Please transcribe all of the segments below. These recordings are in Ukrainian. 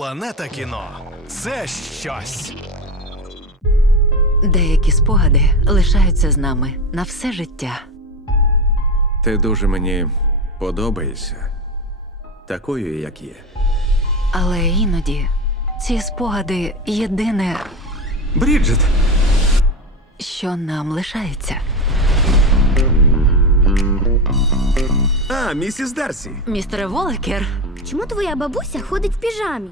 Планета кіно це щось. Деякі спогади лишаються з нами на все життя. Ти дуже мені подобаєшся, такою, як є. Але іноді ці спогади єдине, Бріджит! що нам лишається. А, місіс Дарсі. Містере Волекер, Чому твоя бабуся ходить в піжамі?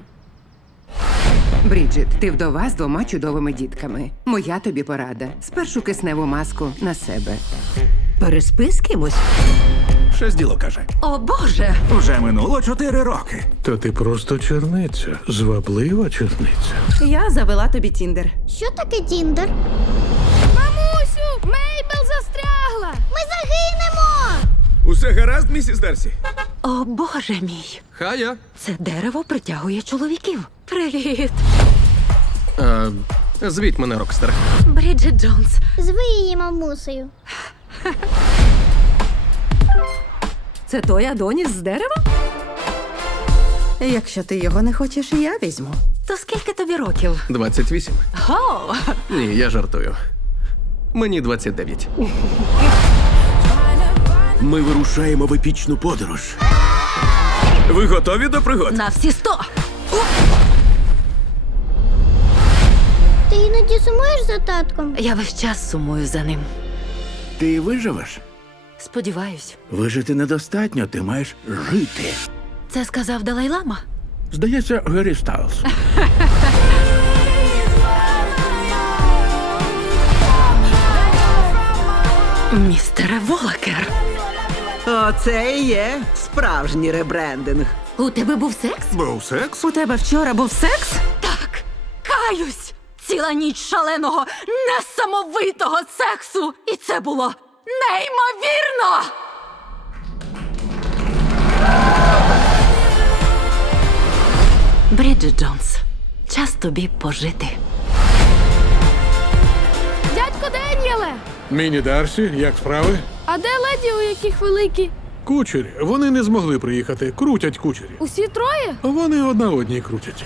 Бріджит, ти вдова з двома чудовими дітками. Моя тобі порада. Спершу кисневу маску на себе. Переспи з кимось. Щось діло каже. о Боже! Уже минуло чотири роки. Та ти просто черниця, зваблива черниця. Я завела тобі тіндер. Що таке Тіндер? Мамусю, Мейбл застрягла! Ми загинемо! Усе гаразд, місіс Дарсі? О Боже мій! Хая. Це дерево притягує чоловіків. Привіт! А, звіть мене, Рокстер. Бріджит Джонс. Зви її мамусею. Це той Адоніс з дерева? Якщо ти його не хочеш, я візьму. То скільки тобі років? 28. О! Ні, я жартую. Мені 29. Ми вирушаємо в епічну подорож. Ви готові до пригод? На всі сто! Ти іноді сумуєш за татком? Я весь час сумую за ним. Ти виживеш? Сподіваюсь, Вижити недостатньо, ти маєш жити. це сказав Далай-Лама. Здається, Гері Стайлз. Містере Волекер. Оце і є справжній ребрендинг. У тебе був секс? Був секс? У тебе вчора був секс? Так, каюсь! Ціла ніч шаленого, несамовитого сексу! І це було неймовірно! Бріджит Джонс, час тобі пожити. Міні Дарсі, як справи? А де леді, у яких великі? Кучері. Вони не змогли приїхати. Крутять кучері. Усі троє? Вони одна одній крутять.